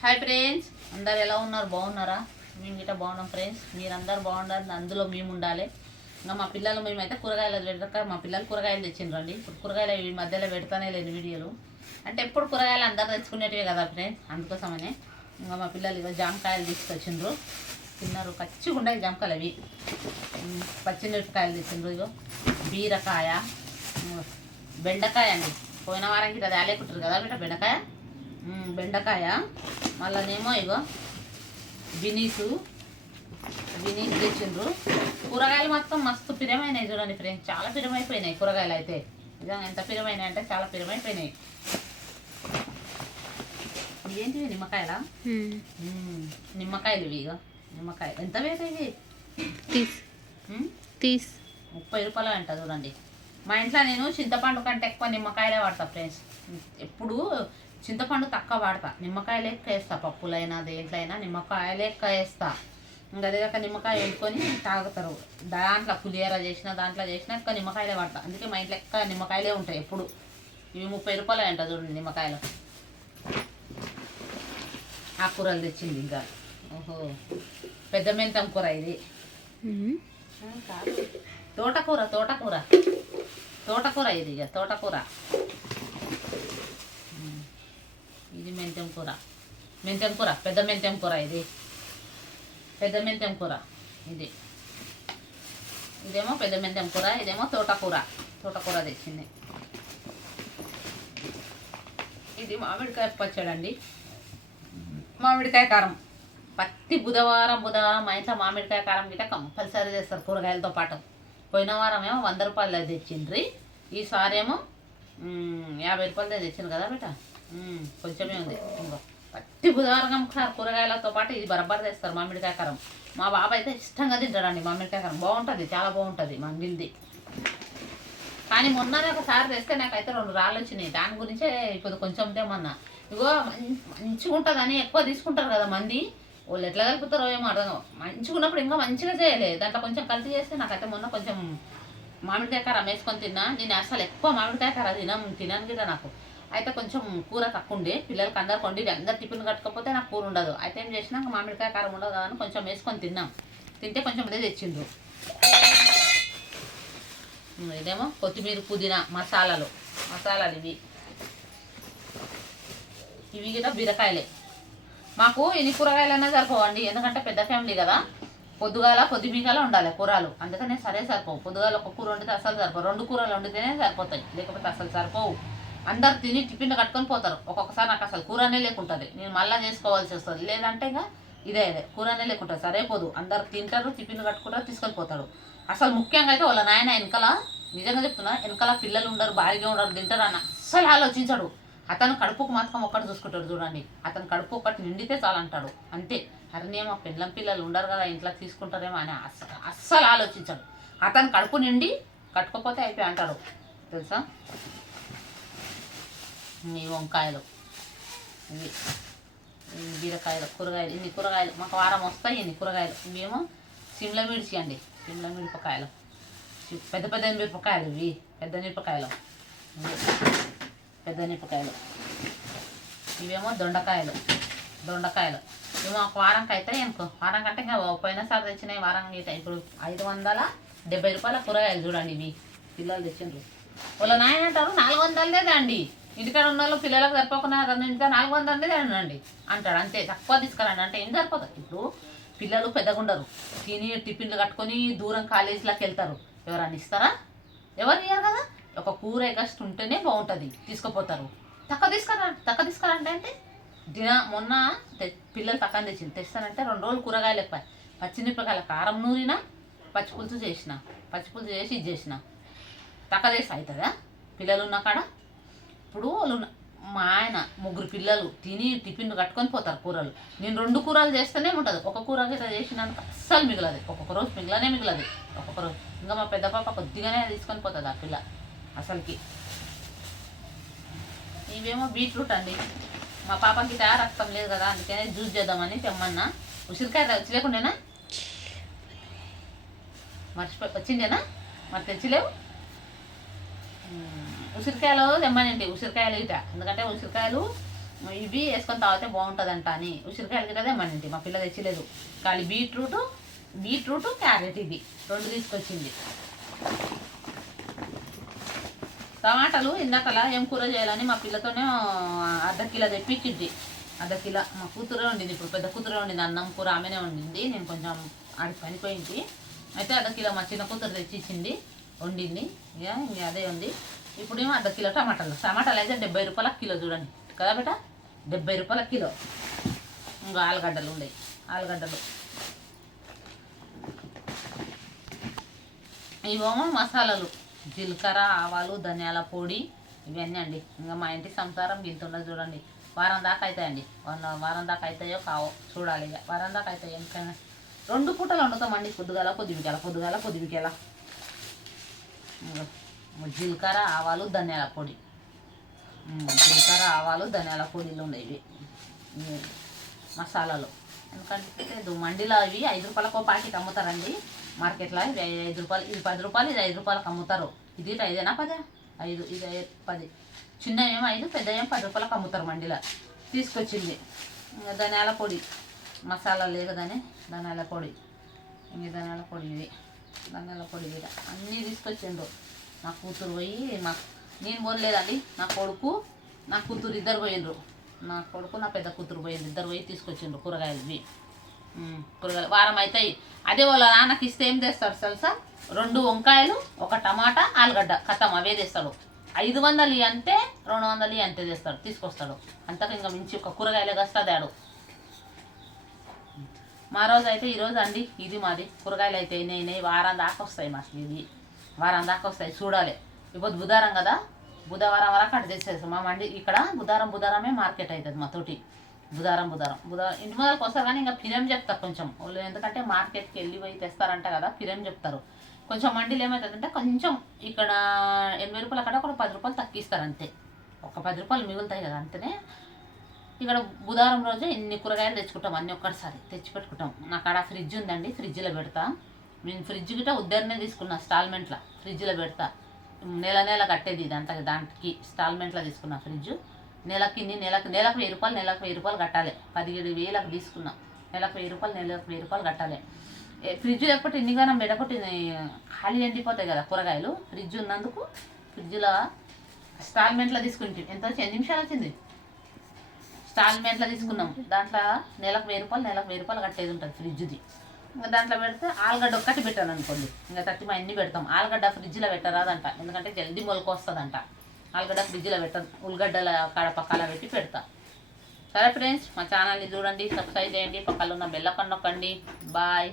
Hi friends, అందరు ఎలా ఉన్నారు? బాగున్నారా? మేము గిట్ట బాగున్నాం ఫ్రెండ్స్. మీరందరూ బాగుండాలి, అందులో మేము ఉండాలి. ఇంకా మా పిల్లలు మేమైతే కూరగాయలు పెడతాక మా పిల్లలు కూరగాయలు తెచ్చిండ్రండి. ఇప్పుడు కూరగాయలు ఈ మధ్యలో పెడతానే లేని వీడియోలు అంటే ఎప్పుడు కూరగాయలు అందరు తెచ్చుకునేటివే కదా ఫ్రెండ్స్, అందుకోసమనే ఇంకా మా పిల్లలు ఇక జామకాయలు తీసుకొచ్చిండ్రు. తిన్నారు, పచ్చిగా ఉన్నాయి జామకాయలు అవి. పచ్చిమిరపకాయలు తెచ్చిండ్రు. ఇగో బీరకాయ, బెండకాయ అండి. పోయిన వారానికి అది ఆలేకుంటారు కదా బిడ్డ బెండకాయ. బెండకాయ మళ్ళనేమో ఇగో బినీస్ తెచ్చిండ్రు. కూరగాయలు మొత్తం మస్తు పిరమైనాయి చూడండి ఫ్రెండ్స్, చాలా పిరమైపోయినాయి కూరగాయలు అయితే. నిజంగా ఎంత పిరమైనాయి అంటే చాలా పిరమైపోయినాయి. ఏంటివి నిమ్మకాయలా? నిమ్మకాయలు ఇవి. ఇక నిమ్మకాయ ఎంత వేరే ఇవి? 30 రూపాయలు అంట చూడండి. మా ఇంట్లో నేను చింతపండు కంటే ఎక్కువ నిమ్మకాయలే వాడతా ఫ్రెండ్స్. ఎప్పుడు చింతపండు తక్కువ వాడతా, నిమ్మకాయలు ఎక్కువ వేస్తా. పప్పులైనా దేంట్లైనా నిమ్మకాయలు ఎక్కువ వేస్తా. ఇంకా అదే కాక నిమ్మకాయ వేసుకొని తాగుతారు. దాంట్లో పులిహోర చేసిన దాంట్లో చేసిన ఎక్కువ నిమ్మకాయలే వాడతా. అందుకే మా ఇంట్లో ఎక్కువ నిమ్మకాయలే ఉంటాయి ఎప్పుడు. ఇవి 30 రూపాయలు అంట చూడండి నిమ్మకాయలు. ఆకుకూరలు తెచ్చింది ఇంకా. ఓహో, పెద్ద మెంతం కూర ఇది. తోటకూర తోటకూర తోటకూర ఇది. ఇక తోటకూర ఇది. మెంతం కూర పెద్ద మెంతం కూర ఇది. పెద్ద మెంతం కూర ఇది. ఇదేమో పెద్ద మెంతం కూర, ఇదేమో తోటకూర తెచ్చింది. ఇది మామిడికాయ పచ్చడి అండి. మామిడికాయ కారం ప్రతి బుధవారం మా ఇంట్లో మామిడికాయ కారం గిట్ట కంపల్సరీ చేస్తారు కూరగాయలతో పాటు. పోయిన వారం ఏమో 100 రూపాయలు తెచ్చిండ్రి. ఈసారి ఏమో 50 రూపాయలు తెచ్చింది కదా బిడ్డ. కొంచెమే ఉంది. ఇంకో ప్రతి బుధవారం కూరగాయలతో పాటు ఇది బరబ్బర్ తెస్తారు మామిడికాయ కారం. మా బాబు అయితే ఇష్టంగా తింటాడండి మామిడికాయ కారం. బాగుంటుంది, చాలా బాగుంటుంది మందిల్ది. కానీ మొన్ననే ఒకసారి తెస్తే నాకైతే 2 రాళ్ళు వచ్చినాయి. దాని గురించే ఇప్పుడు కొంచెం తేమన్నా. ఇగో మంచిగా ఉంటుందని ఎక్కువ తీసుకుంటారు కదా మంది. వాళ్ళు ఎట్లా కలుపుతారో ఏమో అర్థం. మంచిగా ఉన్నప్పుడు ఇంకా మంచిగా చేయలే, దాంట్లో కొంచెం కలిసి చేస్తే నాకైతే మొన్న కొంచెం మామిడికాయ కారం వేసుకొని తిన్నా. నేను అసలు ఎక్కువ మామిడికాయ కారం తినను కదా నాకు. అయితే కొంచెం కూర తక్కువ ఉండే, పిల్లలకి అందరు కొండి అందరు టిఫిన్ కట్టుకపోతే నాకు కూర ఉండదు. అయితే ఏం చేసినా మామిడికాయ కారం ఉండదు కదా అని కొంచెం వేసుకొని తిన్నాం. తింటే కొంచెం అదే తెచ్చిండ్రు. ఇదేమో కొత్తిమీర పుదీనా మసాలాలు ఇవి కూడా బీరకాయలే. మాకు ఎన్ని కూరగాయలైనా సరిపోవండి, ఎందుకంటే పెద్ద ఫ్యామిలీ కదా. పొద్దుగాల ఉండాలి కూరలు, అందుకనే సరిపోవు. పొద్దుగాల ఒక కూర వండితే అసలు సరిపోవు, 2 కూరలు వండితేనే సరిపోతాయి, లేకపోతే అసలు సరిపోవు. అందరు తిని టిఫిన్లు కట్టుకొని పోతారు. ఒక్కొక్కసారి నాకు అసలు కూరనే లేకుంటుంది, నేను మళ్ళీ చేసుకోవాల్సి వస్తుంది. లేదంటే ఇంకా ఇదే కూరనే లేకుంటుంది, సరిపోదు. అందరు తింటారు, టిఫిన్లు కట్టుకుంటారు, తీసుకొని పోతారు. అసలు ముఖ్యంగా అయితే వాళ్ళ నాయన వెనకాల, నిజంగా చెప్తున్నా, వెనకాల పిల్లలు ఉండరు, భారీగా ఉండరు, తింటారు అని అస్సలు ఆలోచించాడు. అతను కడుపుకు మాత్రం ఒక్కటి చూసుకుంటాడు చూడండి. అతను కడుపు ఒక్కటి నిండితే చాలంటాడు అంతే. అరనేమో పిల్లలు ఉండరు కదా ఇంట్లో, తీసుకుంటారేమో అని అస్సలు ఆలోచించాడు. అతను కడుపు నిండి కట్టుకోపోతే అయిపోయి అంటాడు తెలుసా. ఈ వంకాయలు, ఇవి బీరకాయలు, కూరగాయలు. ఇన్ని కూరగాయలు మాకు వారం వస్తాయి. ఇన్ని కూరగాయలు. ఇవేమో సిమ్లా మిర్చి అండి, సిమ్లా మిరపకాయలు, పెద్ద మిరపకాయలు. ఇవి పెద్ద మిరపకాయలు. ఇవేమో దొండకాయలు. ఇవేమో ఒక వారంకి అవుతాయి అనుకో. వారం కంటే ఇంకా పోయినసారి తెచ్చినాయి వారం గిట్ట. ఇప్పుడు 570 రూపాయల కూరగాయలు చూడండి. ఇవి పిల్లలు తెచ్చిండ్రు. వాళ్ళ నాయన అంటారు 400 తేండి, ఇంటికాడ ఉన్న వాళ్ళు పిల్లలకు సరిపోకుండా 400 తేండి అంటాడు. అంతే, తక్కువ తీసుకురండి అంటే ఏం సరిపోతుంది. ఇప్పుడు పిల్లలు పెద్దగా ఉండరు, తిని టిఫిన్లు కట్టుకొని దూరం కాలేజీలోకి వెళ్తారు. ఎవరన్నా ఇస్తారా? ఎవరు ఇయ్యారు కదా. ఒక కూర ఎగస్ట్ ఉంటేనే బాగుంటుంది, తీసుకుపోతారు. తక్కువ తీసుకురండి అంటే మొన్న పిల్లలు తక్కువ తెస్తానంటే 2 రోజులు కూరగాయలు ఎక్కువ. పచ్చిమిరపకాయల కారం నూరిన, పచ్చిపులుసు చేసి ఇది చేసిన. తక్కువ చేసి అవుతుందా పిల్లలు ఉన్న కాడ. ఇప్పుడు వాళ్ళు మా ఆయన 3 పిల్లలు తిని టిఫిన్ కట్టుకొని పోతారు కూరలు. నేను 2 కూరలు చేస్తేనే ఉంటుంది. ఒక కూర గిట్లా చేసినాక అస్సలు మిగలదు. ఒక్కొక్క రోజు మిగలదు. ఒక్కొక్క రోజు ఇంకా మా పెద్ద పాప కొద్దిగానే తీసుకొని పోతుంది ఆ పిల్ల అసలుకి. ఇవేమో బీట్రూట్ అండి. మా పాపకి రక్తం లేదు కదా, అందుకనే జ్యూస్ చేద్దామని తెమ్మన్నా. ఉసిరికాయ తెచ్చలేకుండేనా? వచ్చిండేనా? మరి తెచ్చిలేవు. ఉసిరికాయలు తెమ్మనండి, ఉసిరికాయలు ఇట. ఎందుకంటే ఉసిరికాయలు ఇవి వేసుకొని తాగితే బాగుంటుందంట అని ఉసిరికాయలు గిట్టదే మన ఇంటి మా పిల్ల తెచ్చలేదు. ఖాళీ బీట్రూట్ క్యారెట్ ఇది 2 తీసుకొచ్చింది. టమాటాలు ఇందాకలా ఏం కూర చేయాలని మా పిల్లతోనే అర్ధ కిలో తెప్పించింది. అర్ధ కిలో మా కూతురే వండింది. ఇప్పుడు పెద్ద కూతురే వండింది. అన్నం కూర ఆమెనే వండింది. నేను కొంచెం ఆడికి పనిపోయింది. అయితే అర్ధ కిలో మా చిన్న కూతురు తెచ్చిచ్చింది, వండింది. ఇంక అదే ఉంది. ఇప్పుడు ఏమో అర్ధ కిలో టమాటాలు అయితే 70 రూపాయల కిలో చూడండి కదా బేట, 70 రూపాయల కిలో. ఇంకా ఆలుగడ్డలు ఉన్నాయి, ఆలుగడ్డలు ఇవేమో మసాలాలు, జీలకర్ర, ఆవాలు, ధనియాల పొడి ఇవన్నీ అండి. ఇంకా మా ఇంటి సంసారం గిల్తుండదు చూడండి. వారం దాకా అవుతాయండి. వారం దాకా అవుతాయో కావో చూడాలి. ఇక వారం దాకా అవుతాయి. ఎందుకైనా 2 పూటలు వండుతామండి, పొద్దుగాల పొద్దువికేలా. జీలకర్ర, ఆవాలు, ధనియాల పొడి, జీలకర్ర, ఆవాలు, ధనియాల పొడిలు ఉండేవి మసాలాలు. ఎందుకంటే మండిలో ఇవి 5 రూపాయలకు ప్యాకెట్ అమ్ముతారండి మార్కెట్లో. ఇది 5 రూపాయలు, ఇది 10 రూపాయలు, ఇది 5 రూపాయలకు అమ్ముతారు. ఇది 5ఏనా 10? 5, ఇది 10. చిన్నవేమో 5, పెద్దవేమో 10 రూపాయలకు అమ్ముతారు మండిలో. తీసుకొచ్చింది. ఇంకా ధనియాల పొడి, మసాలా లేకదని ధనియాల పొడి, ఇంక ధనియాల పొడి ఇవి, ధనియాల పొడి ఇవి అన్నీ తీసుకొచ్చిండు. మా కూతురు పోయి, నేను పోలేదండి, నా కొడుకు నా కూతురు ఇద్దరు పోయిండ్రు. నా కొడుకు నా పెద్ద కూతురు పోయింది, ఇద్దరు పోయి తీసుకొచ్చిండ్రు కూరగాయలు. ఇవి కూరగాయలు వారం అవుతాయి. అదే వాళ్ళ నాన్నకి ఇస్తే ఏం తెస్తాడు తెలుసా? 2 వంకాయలు, 1 టమాటా, ఆలుగడ్డ, కథం అవే తెస్తాడు. 500 అంటే 200 అంతే తెస్తాడు, తీసుకొస్తాడు. అంతకు ఇంకా మించి ఒక కూరగాయలే కస్తాడాడు. మా రోజు అయితే ఈరోజు అండి ఇది మాది. కూరగాయలు అయితే నేనే వారం దాకా వస్తాయి మాకు. ఇది వారం దాకా వస్తాయి చూడాలి. ఇప్పుడు బుధవారం కదా, బుధవారం వరకు అటు తెచ్చేస్తాం. మా మండి ఇక్కడ బుధవారమే మార్కెట్ అవుతుంది మా తోటి. బుధవారం ఇంటి ముందరకు వస్తారు. కానీ ఇంకా ఫిరం చెప్తారు కొంచెం వాళ్ళు, ఎందుకంటే మార్కెట్కి వెళ్ళి పోయి తెస్తారంట కదా, ఫిరం చెప్తారు. కొంచెం మండీలు ఏమవుతుందంటే కొంచెం ఇక్కడ 80 రూపాయలు అక్కడ ఒక 10 రూపాయలు తగ్గిస్తారు అంతే. ఒక 10 రూపాయలు మిగులుతాయి కదా అంతనే. ఇక్కడ బుధవారం రోజు ఎన్ని కూరగాయలు తెచ్చుకుంటాం, అన్నీ ఒక్కటిసారి తెచ్చి పెట్టుకుంటాం. నాకు అక్కడ ఫ్రిడ్జ్ ఉందండి, ఫ్రిడ్జ్లో పెడతా. నేను ఫ్రిడ్జ్ గిట్ట ఉద్దరనే తీసుకున్నా, స్టాల్మెంట్లో ఫ్రిడ్జ్లో పెడతా. నెల కట్టేది ఇదంతా, దానికి స్టాల్మెంట్లో తీసుకున్నా ఫ్రిడ్జ్. నెలకు 1000 రూపాయలు కట్టాలి. 17,000 తీసుకున్నా. నెలకు 1000 రూపాయలు కట్టాలి. ఫ్రిడ్జ్ లేకపోతే ఇన్నిగానం పెడకొట్టి ఖాళీ ఎండిపోతాయి కదా కూరగాయలు. ఫ్రిడ్జ్ ఉన్నందుకు ఫ్రిడ్జ్లో స్టాల్మెంట్లో తీసుకుంటాం. ఎంత వచ్చి 8 నిమిషాలు వచ్చింది. స్టాల్మెంట్లో తీసుకున్నాం. దాంట్లో నెలకు 1000 రూపాయలు కట్టేది ఉంటుంది ఫ్రిడ్జ్ది. ఇంకా దాంట్లో పెడితే ఆలుగడ్డ ఒక్కటి పెట్టాను అనుకోండి, ఇంకా 30 అన్నీ పెడతాం. ఆలుగడ్డ ఫ్రిడ్జ్లో పెట్టరాదంట, ఎందుకంటే జల్దీ మొలక వస్తుందంట. ఆలుగడ్డ ఫ్రిడ్జ్లో పెట్టదు, ఉల్లిగడ్డల పక్కల పెట్టి పెడతా. సరే ఫ్రెండ్స్, మా ఛానల్ని చూడండి, సబ్స్క్రైబ్ చేయండి, పక్కన ఉన్న బెల్ ఐకాన్ నొక్కండి. బాయ్.